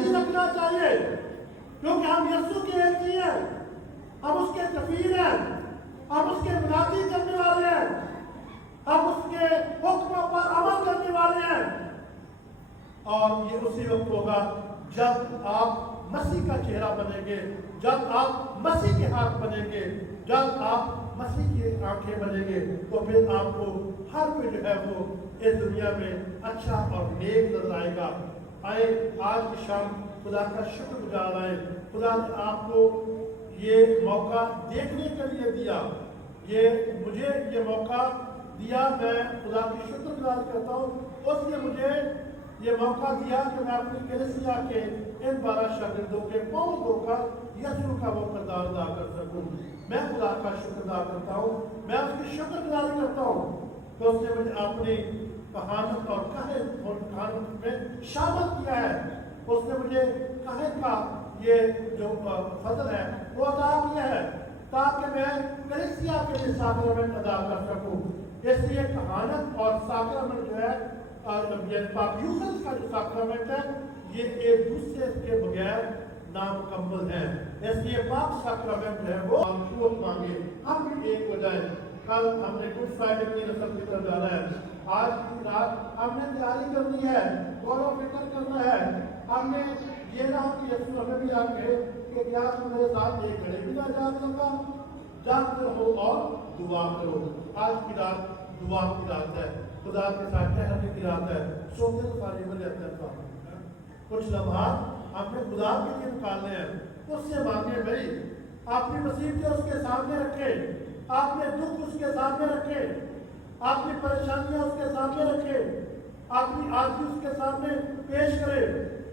नहीं रखना चाहिए, क्योंकि हम यीशु के एजेंसी हैं, हम उसके कफील हैं, हम उसके मुनादी करने वाले हैं, हम उसके हुक्मों पर अमल करने वाले हैं। और ये उसी वक्त होगा जब आप मसीह का चेहरा बनेंगे, जब आप मसीह के हाथ बनेंगे, जब आप मसीह की आंखें बनेंगे, तो फिर आपको हर कोई जो है वो इस दुनिया में अच्छा और नेक नजर आएगा। आए आज की शाम खुदा का शुक्रगुजार आए, खुदा ने आपको ये मौका देखने के लिए दिया, ये मुझे ये मौका दिया, मैं खुदा की शुक्रगुजार करता हूँ। उसने मुझे ये मौका दिया कि मैं अपनी कलीसिया के इन 12 शागिर्दों के पांव धोकर यीशु का वो किरदार अदा कर सकूं। मैं खुदा का शुक्रगुजार करता हूँ, मैं उसकी शुक्रगुजारी करता हूँ कि उसने मुझे अपनी कहानत और कहानत में शामिल किया है। उसने मुझे कहने का ये जो फजल है वो अदा किया है, ताकि मैं कलीसिया के लिए साक्रमेंट अदा कर सकूं। इसलिए कहानत और साक्रमेंट जो है पापयूसन का जो साक्रमेंट है, ये एक दूसरे के बगैर नामुकम्मल है। इसलिए पाप साक्रमेंट है वो हम मांगे, हम भी एक हो जाए। कल हमने गुड फ्राइडे की रस्म की तरफ जाना है, आज की रात हमने तैयारी करनी है, गौरव फिक्र करना है। हमने ये ना हो कि यीशु हमें भी आके कि क्या तुम मेरे साथ एक घड़ी भी ना जाग सका, जागते रहो और दुआ करो। आज की रात दुआ की रात है, खुदा के साथ ठहरने की रात है। सोते तो सारे में रहते हैं, कुछ लम्हात हमने खुदा के लिए निकालने हैं, उससे मांगे भाई आपकी मुसीबतें उसके सामने रखे, आपने दुख उसके सामने रखे, आपकी परेशानियां उसके सामने रखे, अपनी आरज़ू उसके सामने पेश करे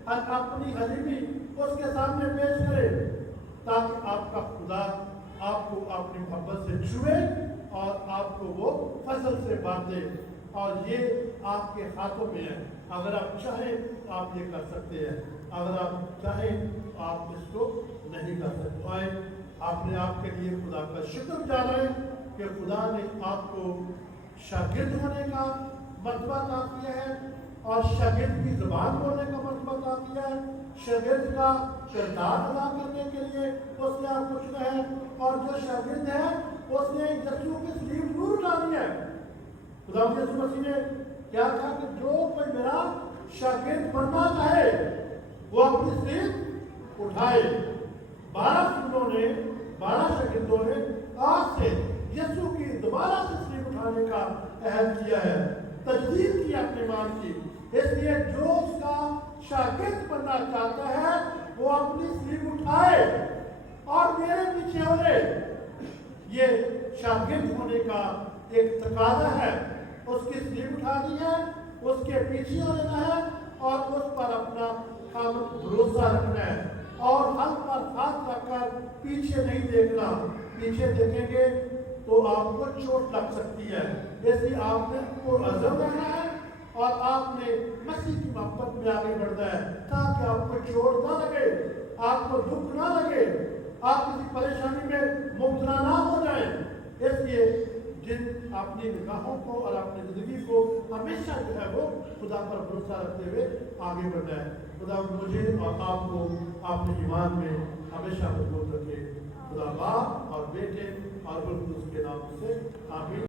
और अपनी हलीमी उसके सामने पेश करे, ताकि आपका खुदा आपको अपनी मोहब्बत से छुए और आपको वो फसल से बांधे। और ये आपके हाथों में है, अगर आप चाहें तो आप ये कर सकते हैं, अगर आप चाहें तो आप इसको नहीं कर सकते। आए आपने आपके लिए खुदा का शुक्र जाना है कि खुदा ने आपको शागिर्द होने का मर्तबा अता किया है और शागिर्द की ज़ुबान बोलने का मर्तबा अता किया है, शागिर्द का किरदार अदा करने के लिए उसने आपको चुना है। और जो शागिर्द है उसने यीशु की सलीब जरूर उठानी है। खुदा यीशु मसीह ने क्या कहा कि जो कोई मेरा शागिर्द बनना चाहे वो अपनी सलीब उठाए। 12 शागिर्दों ने आज से यीशु की दोबारा से सलीब उठाने का अहद किया है, तजदीद की अपने मान की। इसलिए जो उसका शागिर्द बनना चाहता है वो अपनी सलीब उठाए और मेरे पीछे हो ले। ये शागिर्द होने का एक तकाजा है, उसकी सलीब उठानी है, उसके पीछे हो लेना है और उस पर अपना भरोसा रखना है और हल पर हाथ रखकर पीछे नहीं देखना। पीछे देखेंगे तो आपको चोट लग सकती है, इसलिए आपने को अज़म रहना है और आपने मसीह की मोहब्बत में आगे बढ़ना है, ताकि आपको चोट ना लगे, आपको दुख ना लगे, आप किसी परेशानी में मुब्तला ना हो जाए। इसलिए जिन अपनी निगाहों को और अपनी जिंदगी को हमेशा जो है वो खुदा पर भरोसा रखते हुए आगे बढ़ना है। खुदा मुझे और आपको अपने ईमान में हमेशा मजबूत रखे। खुदा बाप और बेटे और बिल्कुल उसके नाम से आमीन।